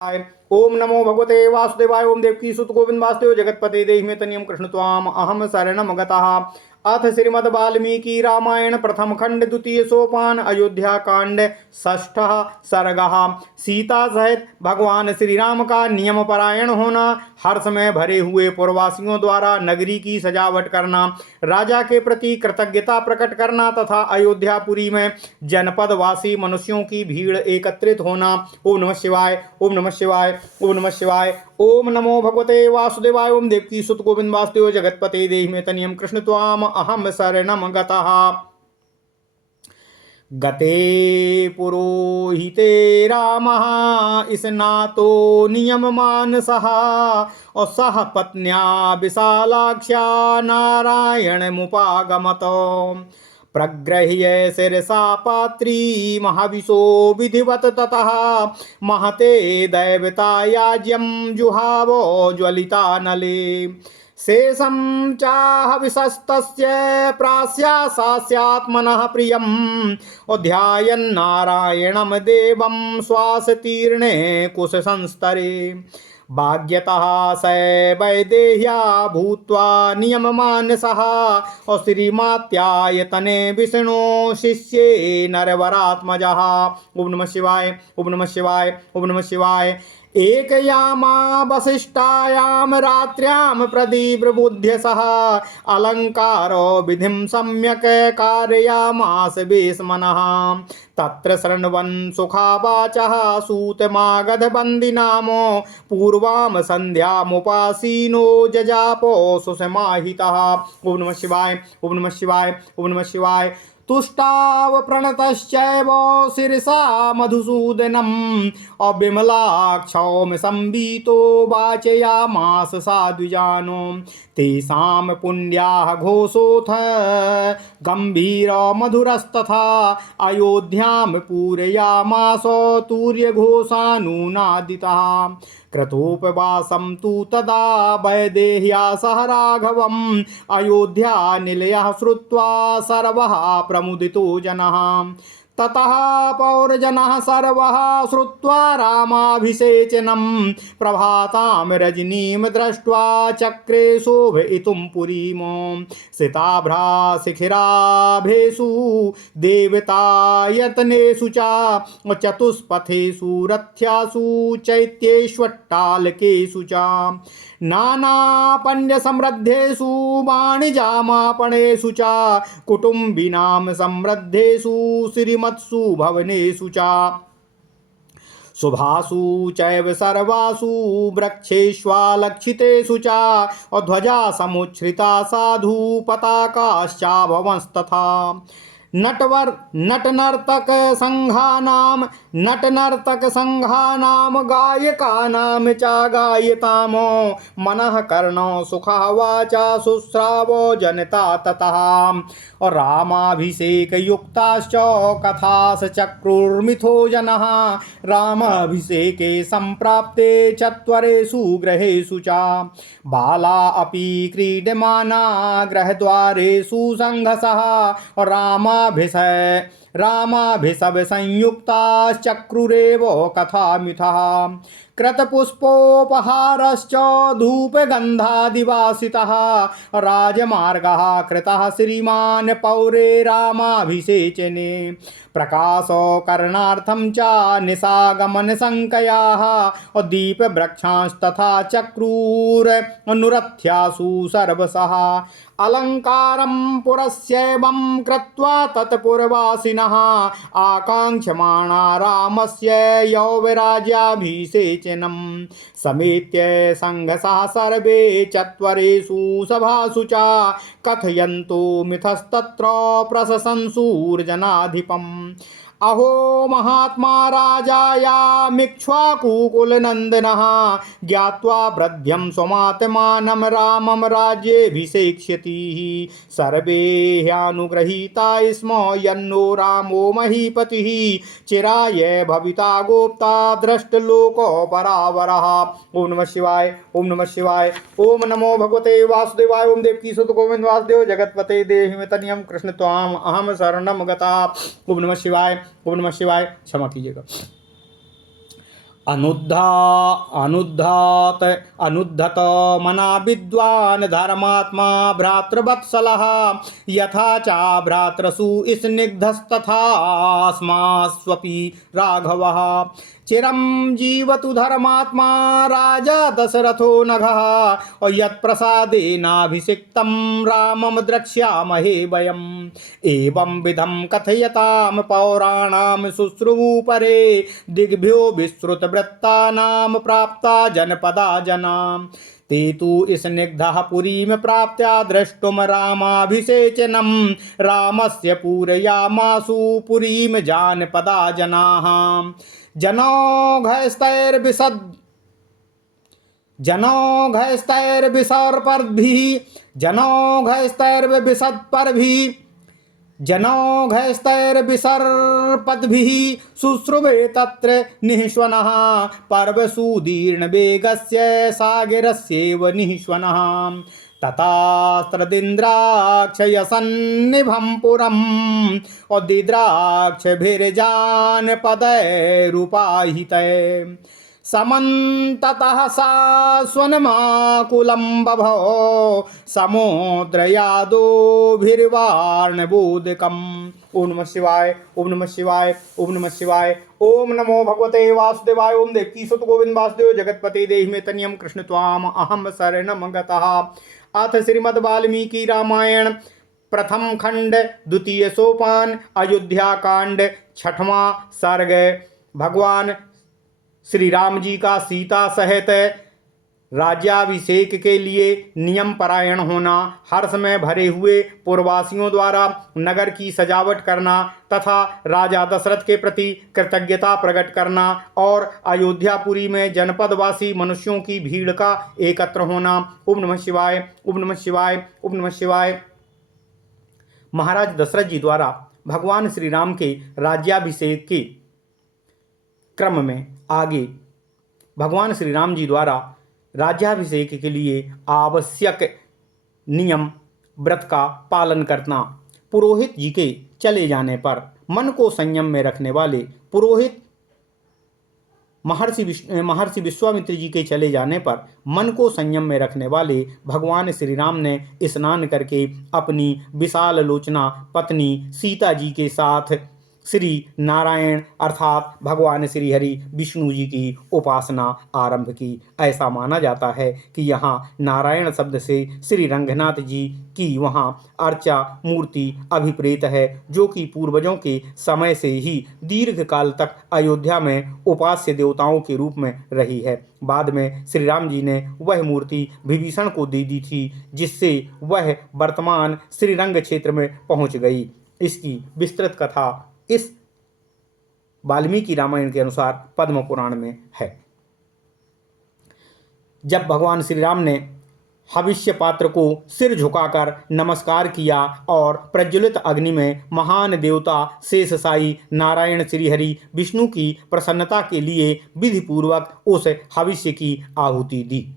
ओम नमो भगवते वासुदेवाय। ओम देवकी सुत गोविंद वासुदेव जगतपते देहि मे तनियम कृष्ण त्वाम अहम शरणम गतः। अथ श्रीमद् वाल्मीकि रामायण प्रथम खंड द्वितीय सोपान अयोध्या कांड षष्ठ सर्गः। सीता सहित भगवान श्री राम का नियम परायण होना, हर समय भरे हुए पुरवासियों द्वारा नगरी की सजावट करना, राजा के प्रति कृतज्ञता प्रकट करना तथा अयोध्यापुरी में जनपद वासी मनुष्यों की भीड़ एकत्रित होना। ओम नमः शिवाय। ओम नमः शिवाय। ओम नमः शिवाय। ओम नमो भगवते वासुदेवाय। ओम देवकी सुत गोविंद वासुदेव जगतपते देहि मे तनियम कृष्ण त्वाम अहम शरणम गतः। गते पुरोहिते रामः स्नातो नियम मानसः और सह पत्न्या विशालाक्ष्या नारायण मुपागमत। प्रगृह्य शिरसा पात्री महाविशो विधिवत ततः महते दैवतायाज्यं जुहावो ज्वलिता नले। शेषं चाह विशस्तस्य प्रास्यासास्यात्मनः प्रियम् ध्यायन्नारायणं देवं श्वासतीर्णे कुशसंस्तरे। भाग्यतः स वैदेह्या भूत्वा नियममानसः और श्रीमात्यायतने विष्णु शिष्ये नरवरात्मजः। ओम नमः शिवाय। ओम नमः शिवाय। ओम नमः शिवाय। एकयामा वसिष्ठायां रात्र्यां प्रदीप्रबुध्य सह अलङ्कारो विधिं सम्यक् कारयामास वेश्मनः। तत्र शृण्वन् सुखावाचः सूतमागधबन्दिनामो पूर्वां सन्ध्यामुपासीनो जजापो सुसमाहितः। ओम नमः शिवाय। ओम नमः शिवाय। ओम नमः शिवाय। तुष्टाव प्रणतश्चैव शिरसा मधुसूदनम् अविमलाक्षौम संवीतो वाचयामास साद्विजानो। तेषां पुण्याः घोषोऽथ गम्भीर मधुरस्तथा अयोध्यां पूरयामास तूर्यघोषानुनादितः। क्रतोपवासं तु तदा वैदेह्या सह राघवम् अयोध्या निलयः श्रुत्वा सर्वः प्रमुदितो जनः। ततः पौरजनः सर्वः श्रुत्वा रामाभिषेचनं प्रभातां रजनीं दृष्ट्वा चक्रे शोभयितुं पुरीम्। सिताभ्रा शिखिराभेषु देवतायतनेषु च चतुष्पथेषु रथ्यासु चैत्येष्वट्टालकेषु च नानापण्यसमृद्धेषु वाणिज्यामापणेषु च कुटुम्बिनां समृद्धेषु श्रीमत्सु भवनेषु च शुभासु चैव सर्वासु वृक्षेष्वालक्षितेषु च ध्वजा समुच्छ्रिता साधु पताकाश्चाभवंस्तथा। नट नर्तक संघानाम गायकानाम च गायतामो मनः कर्णो सुखः वाचा शुश्रावो जनता ततः। और रामाभिषेक युक्ताश्च कथास चक्रुर्मिथो जनः रामाभिषेके संप्राप्ते चत्वरेषु ग्रहेषु च बाला अपि क्रीड्यमाना गृहद्वारेषु संघसः और रामाभिषव संयुक्ताश्चक्रुरेव कथामिथः। कृतपुष्पोपहारश्च धूपगन्धादिवासितः राजमार्गः कृतः श्रीमान् पौरे रामाभिषेचने। प्रकाशकरणार्थं च निशागमनशङ्कयाः दीपवृक्षांस्तथा चक्रुरनुरथ्यासु सर्वशः। अलङ्कारं पुरस्यैवं कृत्वा तत्पुरवासिनः आकाङ्क्षमाणा रामस्य यौवराज्याभिषेचनं। समेत्य संघसः सर्वे चत्वरेषु सभासु च कथयन्तो मिथस्तत्र प्रशंसूर्जनाधिपम्। अहो महात्मा राजायामिक्ष्वाकुकुलनन्दनः ज्ञात्वा वृद्ध्यं स्वमात्मानं रामं राज्येऽभिषेक्ष्यति। सर्वे ह्यानुगृहीता स्म यन्नो रामो महीपतिः चिराय भविता गोप्ता दृष्टलोकोपरावरः। ओम नमः शिवाय। ओम नमः शिवाय। ओम नमो भगवते वासुदेवाय। ओम देवकी सुत गोविंद वासुदेव जगतपते देहि मे तनियम कृष्ण त्वाम अहम शरणम गतः। ओम नमः शिवाय। ओम नमः शिवाय। क्षमा कीजिएगा। अनुद्धत मना विद्वान धर्मात्मा भ्रातृवत्सलः यथा चा भ्रातृषु स्निग्धस्तथास्मास्वपि राघवः चिरं जीवतु धर्मात्मा राजा दशरथो नघः और यत्प्रसादेनाभिषिक्तं रामं द्रक्ष्यामहे वयम् एवं विधं कथयतां पौराणां शुश्रूपरे दिग्भ्यो विश्रुतवृत्तानां प्राप्ता जनपदा जनां ते तु स्निग्धः पुरीं प्राप्त्या द्रष्टुं रामाभिषेचनं रामस्य पूरयामासु पुरीं जानपदा जनाः जनौघस्तैर्विसर्पद्भिः शुश्रुवे तत्र निःश्वनः पर्वसुदीर्णवेगस्य सागरस्येव निःश्वनः ततास्त्रदिन्द्राक्षयसन्निभं पुरम् उद्दिद्राक्षभिर्जानपदैरुपाहितै समन्ततः सा स्वनमाकुलं बभो समुद्रयादोभिर्वार्णबोधकम्। ओम नमः शिवाय, ओम नमः शिवाय, ओम नमः शिवाय। ओम नमो भगवते वासुदेवाय। ओम देवकी सुत गोविंद वासुदेव जगतपते देहि मे तनियम कृष्ण त्वाम अहम शरणम गतः। अथ श्रीमद् वाल्मीकि रामायण प्रथम खंड द्वितीय सोपान अयोध्या कांड छठवां सर्ग। भगवान श्री राम जी का सीता सहित राज्याभिषेक के लिए नियम परायण होना, हर समय भरे हुए पुरवासियों द्वारा नगर की सजावट करना तथा राजा दशरथ के प्रति कृतज्ञता प्रकट करना और अयोध्यापुरी में जनपदवासी मनुष्यों की भीड़ का एकत्र होना। ओम नमः शिवाय, ओम नमः शिवाय, ओम नमः शिवाय। महाराज दशरथ जी द्वारा भगवान श्री राम के राज्याभिषेक के क्रम में आगे भगवान श्री राम जी द्वारा राज्याभिषेक के लिए आवश्यक नियम व्रत का पालन करना, पुरोहित जी के चले जाने पर मन को संयम में रखने वाले पुरोहित महर्षि विश्वामित्र जी के चले जाने पर मन को संयम में रखने वाले भगवान श्री राम ने स्नान करके अपनी विशाल लोचना पत्नी सीता जी के साथ श्री नारायण अर्थात भगवान श्री हरि विष्णु जी की उपासना आरंभ की। ऐसा माना जाता है कि यहाँ नारायण शब्द से श्री रंगनाथ जी की वहाँ अर्चा मूर्ति अभिप्रेत है, जो कि पूर्वजों के समय से ही दीर्घ काल तक अयोध्या में उपास्य देवताओं के रूप में रही है। बाद में श्री राम जी ने वह मूर्ति विभीषण को दे दी थी, जिससे वह वर्तमान श्रीरंग क्षेत्र में पहुँच गई। इसकी विस्तृत कथा इस वाल्मीकि रामायण के अनुसार पद्म पुराण में है। जब भगवान श्री राम ने हविष्य पात्र को सिर झुकाकर नमस्कार किया और प्रज्वलित अग्नि में महान देवता शेषशायी नारायण श्रीहरि विष्णु की प्रसन्नता के लिए विधि पूर्वक उस हविष्य की आहुति दी,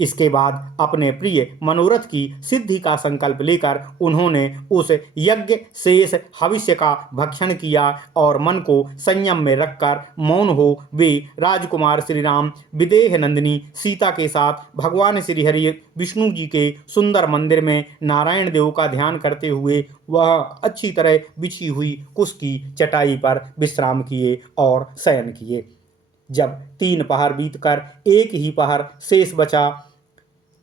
इसके बाद अपने प्रिय मनोरथ की सिद्धि का संकल्प लेकर उन्होंने उस यज्ञ शेष हविष्य का भक्षण किया और मन को संयम में रखकर मौन हो वे राजकुमार श्री राम विदेह नंदिनी सीता के साथ भगवान श्री हरि विष्णु जी के सुंदर मंदिर में नारायण देव का ध्यान करते हुए वह अच्छी तरह बिछी हुई कुश की चटाई पर विश्राम किए और शयन किए। जब 3 पहर बीतकर एक ही पहर शेष बचा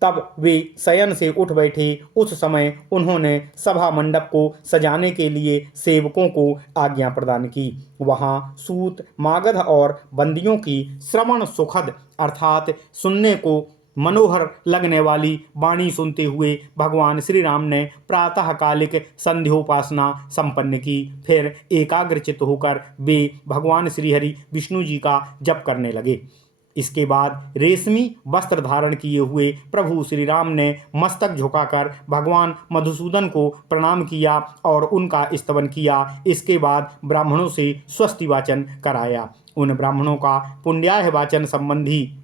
तब वे शयन से उठ बैठे। उस समय उन्होंने सभा मंडप को सजाने के लिए सेवकों को आज्ञा प्रदान की। वहाँ सूत मागध और बंदियों की श्रवण सुखद अर्थात सुनने को मनोहर लगने वाली वाणी सुनते हुए भगवान श्री राम ने प्रातःकालिक संध्योपासना संपन्न की। फिर एकाग्रचित्त होकर वे भगवान श्री हरि विष्णु जी का जप करने लगे। इसके बाद रेशमी वस्त्र धारण किए हुए प्रभु श्री राम ने मस्तक झुकाकर भगवान मधुसूदन को प्रणाम किया और उनका स्तवन किया। इसके बाद ब्राह्मणों से स्वस्ति वाचन कराया। उन ब्राह्मणों का पुण्याह वाचन संबंधी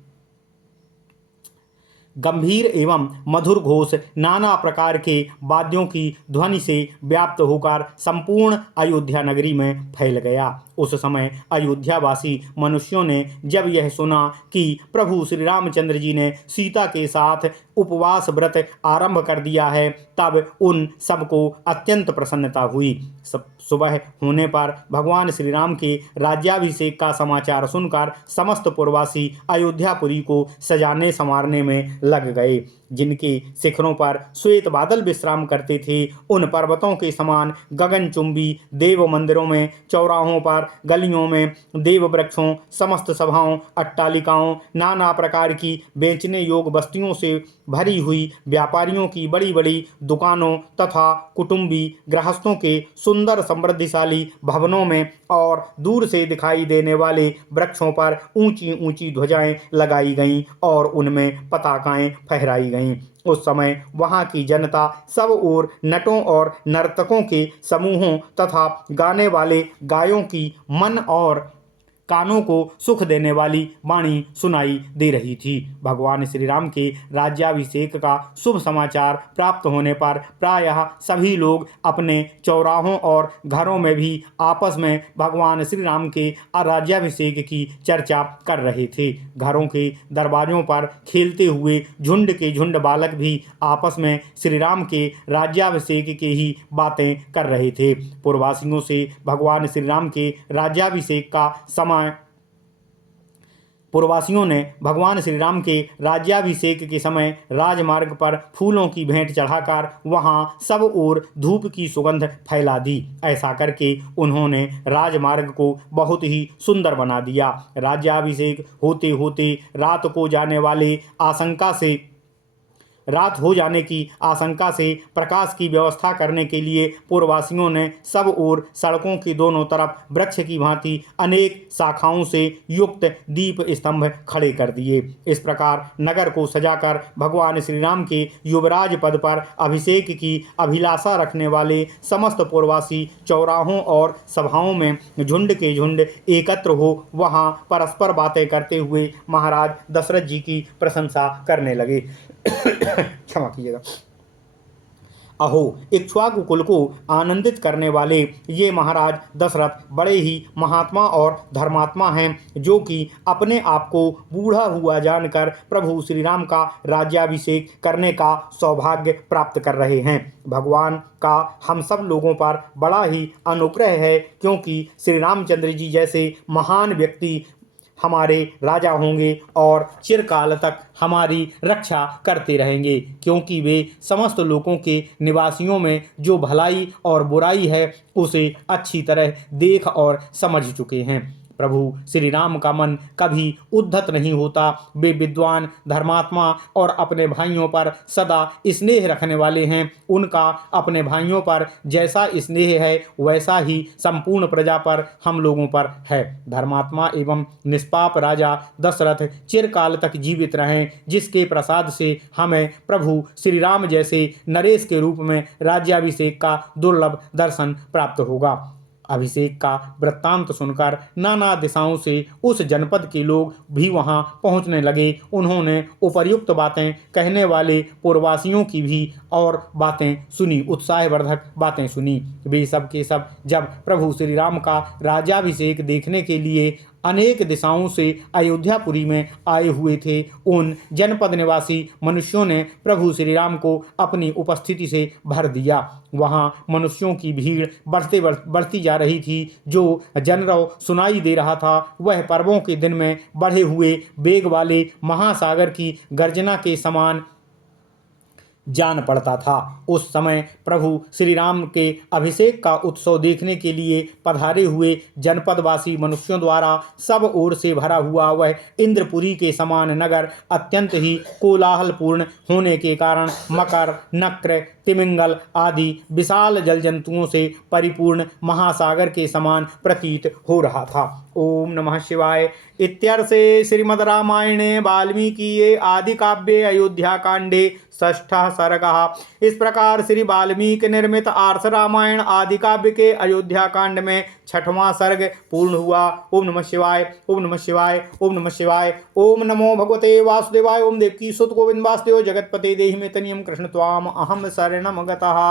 गंभीर एवं मधुर घोष नाना प्रकार के वाद्यों की ध्वनि से व्याप्त होकर संपूर्ण अयोध्या नगरी में फैल गया। उस समय अयोध्यावासी मनुष्यों ने जब यह सुना कि प्रभु श्री रामचंद्र जी ने सीता के साथ उपवास व्रत आरंभ कर दिया है, तब उन सबको अत्यंत प्रसन्नता हुई। सुबह होने पर भगवान श्री राम के राज्याभिषेक का समाचार सुनकर समस्त पुरवासी अयोध्यापुरी को सजाने संवारने में लग गए। जिनके शिखरों पर श्वेत बादल विश्राम करते थे, उन पर्वतों के समान गगनचुंबी देव मंदिरों में, चौराहों पर, गलियों में देव वृक्षों, समस्त सभाओं, अट्टालिकाओं, नाना प्रकार की बेचने योग बस्तियों से भरी हुई व्यापारियों की बड़ी बड़ी दुकानों तथा कुटुंबी गृहस्थों के सुंदर समृद्धिशाली भवनों में और दूर से दिखाई देने वाले वृक्षों पर ऊंची ऊंची ध्वजाएं लगाई गईं और उनमें पताकाएं फहराई गईं। उस समय वहां की जनता सब ओर नटों और नर्तकों के समूहों तथा गाने वाले गायों की मन और कानों को सुख देने वाली वाणी सुनाई दे रही थी। भगवान श्री राम के राज्याभिषेक का शुभ समाचार प्राप्त होने पर प्रायः सभी लोग अपने चौराहों और घरों में भी आपस में भगवान श्री राम के राज्याभिषेक की चर्चा कर रहे थे। घरों के दरवाजों पर खेलते हुए झुंड के झुंड बालक भी आपस में श्री राम के राज्याभिषेक के ही बातें कर रहे थे। पूर्ववासियों से भगवान श्री राम के राज्याभिषेक का समय पूर्ववासियों ने भगवान श्री राम के राज्याभिषेक के समय राजमार्ग पर फूलों की भेंट चढ़ाकर वहां सब ओर धूप की सुगंध फैला दी। ऐसा करके उन्होंने राजमार्ग को बहुत ही सुंदर बना दिया। राज्याभिषेक होते होते रात हो जाने की आशंका से प्रकाश की व्यवस्था करने के लिए पूर्ववासियों ने सब ओर सड़कों के दोनों तरफ वृक्ष की भांति अनेक शाखाओं से युक्त दीप स्तंभ खड़े कर दिए। इस प्रकार नगर को सजाकर भगवान श्री राम के युवराज पद पर अभिषेक की अभिलाषा रखने वाले समस्त पूर्ववासी चौराहों और सभाओं में झुंड के झुंड एकत्र हो वहां परस्पर बातें करते हुए महाराज दशरथ जी की प्रशंसा करने लगे। क्षमा कीजिएगा। अहो, इक्ष्वाकु कुल को आनंदित करने वाले ये महाराज दशरथ बड़े ही महात्मा और धर्मात्मा हैं, जो कि अपने आप को बूढ़ा हुआ जानकर प्रभु श्री राम का राज्याभिषेक करने का सौभाग्य प्राप्त कर रहे हैं। भगवान का हम सब लोगों पर बड़ा ही अनुग्रह है, क्योंकि श्री रामचंद्र जी जैसे महान व्यक्ति हमारे राजा होंगे और चिरकाल तक हमारी रक्षा करते रहेंगे, क्योंकि वे समस्त लोगों के निवासियों में जो भलाई और बुराई है उसे अच्छी तरह देख और समझ चुके हैं। प्रभु श्री राम का मन कभी उद्धत नहीं होता। वे विद्वान, धर्मात्मा और अपने भाइयों पर सदा स्नेह रखने वाले हैं। उनका अपने भाइयों पर जैसा स्नेह है वैसा ही संपूर्ण प्रजा पर हम लोगों पर है। धर्मात्मा एवं निष्पाप राजा दशरथ चिरकाल तक जीवित रहें, जिसके प्रसाद से हमें प्रभु श्री राम जैसे नरेश के रूप में राज्याभिषेक का दुर्लभ दर्शन प्राप्त होगा। अभिषेक का वृत्तांत सुनकर नाना दिशाओं से उस जनपद के लोग भी वहां पहुंचने लगे। उन्होंने उपर्युक्त बातें कहने वाले पूर्ववासियों की भी और बातें सुनी, उत्साहवर्धक बातें सुनी। वे सब के सब जब प्रभु श्री राम का राज्याभिषेक देखने के लिए अनेक दिशाओं से अयोध्यापुरी में आए हुए थे, उन जनपद निवासी मनुष्यों ने प्रभु श्री राम को अपनी उपस्थिति से भर दिया। वहां मनुष्यों की भीड़ बढ़ती जा रही थी। जो जनरव सुनाई दे रहा था वह पर्वों के दिन में बढ़े हुए वेग वाले महासागर की गर्जना के समान जान पड़ता था। उस समय प्रभु श्री राम के अभिषेक का उत्सव देखने के लिए पधारे हुए जनपदवासी मनुष्यों द्वारा सब ओर से भरा हुआ वह इंद्रपुरी के समान नगर अत्यंत ही कोलाहलपूर्ण होने के कारण मकर, नक्र, तिमिंगल आदि विशाल जल जंतुओं से परिपूर्ण महासागर के समान प्रतीत हो रहा था। ओम नमः शिवाय। इत्यर्थे श्रीमद् रामायणे वाल्मीकिये आदि काव्ये अयोध्या कांडे षष्ठः सर्गः। इस प्रकार श्री वाल्मीकि निर्मित आर्ष रामायण आदि काव्य के अयोध्या कांड में छठवां सर्ग पूर्ण हुआ। ओम नमः शिवाय, ओम नमः शिवाय, ओम नमः शिवाय। ओम नमो भगवते वासुदेवाय। ओम देवकी सुत गोविंद वासुदेव जगतपते देहि मे तनियम कृष्ण त्वाम अहम शरणम गतः।